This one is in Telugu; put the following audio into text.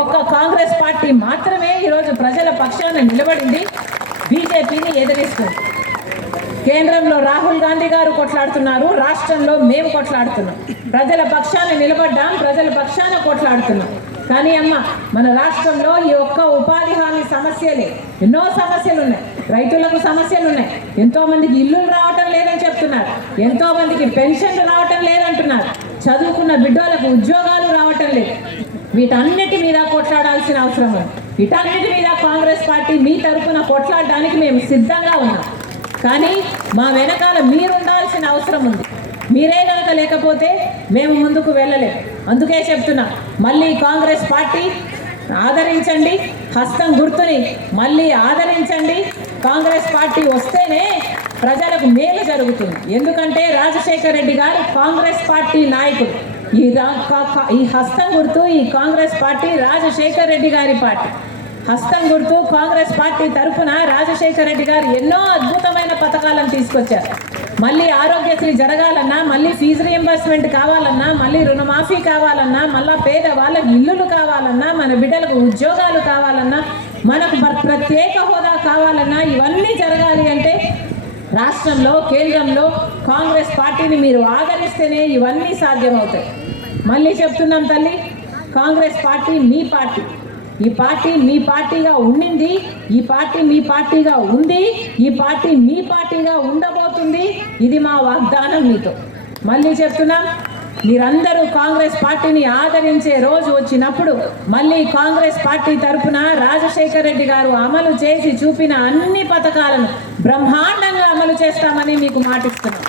ఒక్క కాంగ్రెస్ పార్టీ మాత్రమే ఈరోజు ప్రజల పక్షాన నిలబడింది, బీజేపీని ఎదిరిస్తుంది. కేంద్రంలో రాహుల్ గాంధీ గారు కొట్లాడుతున్నారు, రాష్ట్రంలో మేము కొట్లాడుతున్నాం. ప్రజల పక్షాన నిలబడ్డాం, ప్రజల పక్షాన కొట్లాడుతున్నాం. కానీ అమ్మ, మన రాష్ట్రంలో ఈ ఒక్క ఉపాధి హామీ సమస్యలే, ఎన్నో సమస్యలు ఉన్నాయి. రైతులకు సమస్యలు ఉన్నాయి, ఎంతో మందికి ఇల్లులు రావటం లేదని చెప్తున్నారు, ఎంతో మందికి పెన్షన్లు రావటం లేదంటున్నారు, చదువుకున్న బిడ్డలకు ఉద్యోగాలు రావటం లేదు. వీటన్నిటి మీద కొట్లాడాల్సిన అవసరం ఉంది. వీటన్నిటి మీద కాంగ్రెస్ పార్టీ మీ తరఫున కొట్లాడడానికి మేము సిద్ధంగా ఉన్నాం. కానీ మా వెనకాల మీరు ఉండాల్సిన అవసరం ఉంది. మీరే కనుక లేకపోతే మేము ముందుకు వెళ్ళలేము. అందుకే చెప్తున్నా, మళ్ళీ కాంగ్రెస్ పార్టీ ఆదరించండి, హస్తం గుర్తుని మళ్ళీ ఆదరించండి. కాంగ్రెస్ పార్టీ వస్తేనే ప్రజలకు మేలు జరుగుతుంది. ఎందుకంటే రాజశేఖర్ రెడ్డి గారు కాంగ్రెస్ పార్టీ నాయకుడు. ఈ హస్తం గుర్తు, ఈ కాంగ్రెస్ పార్టీ రాజశేఖర్ రెడ్డి గారి పార్టీ. హస్తం గుర్తు కాంగ్రెస్ పార్టీ తరఫున రాజశేఖర్ రెడ్డి గారు ఎన్నో అద్భుతమైన పథకాలను తీసుకొచ్చారు. మళ్ళీ ఆరోగ్యశ్రీ జరగాలన్నా, మళ్ళీ ఫీజు రియంబర్స్మెంట్ కావాలన్నా, మళ్ళీ రుణమాఫీ కావాలన్నా, మళ్ళీ పేద వాళ్ళకి ఇల్లులు కావాలన్నా, మన బిడ్డలకు ఉద్యోగాలు కావాలన్నా, మనకు ప్రత్యేక హోదా కావాలన్నా, ఇవన్నీ జరగాలి అంటే రాష్ట్రంలో, కేంద్రంలో కాంగ్రెస్ పార్టీని మీరు ఆదరిస్తేనే ఇవన్నీ సాధ్యమవుతాయి. మళ్ళీ చెప్తున్నాం తల్లి, కాంగ్రెస్ పార్టీ మీ పార్టీ. ఈ పార్టీ మీ పార్టీగా ఉండింది, ఈ పార్టీ మీ పార్టీగా ఉంది, ఈ పార్టీ మీ పార్టీగా ఉండబోతుంది. ఇది మా వాగ్దానం మీతో. మళ్ళీ చెప్తున్నాం, మీరందరూ కాంగ్రెస్ పార్టీని ఆదరించే రోజు వచ్చినప్పుడు మళ్ళీ కాంగ్రెస్ పార్టీ తరఫున రాజశేఖర్ రెడ్డి గారు అమలు చేసి చూపిన అన్ని పథకాలను బ్రహ్మాండంగా అమలు చేస్తామని మీకు మాటిస్తున్నాం.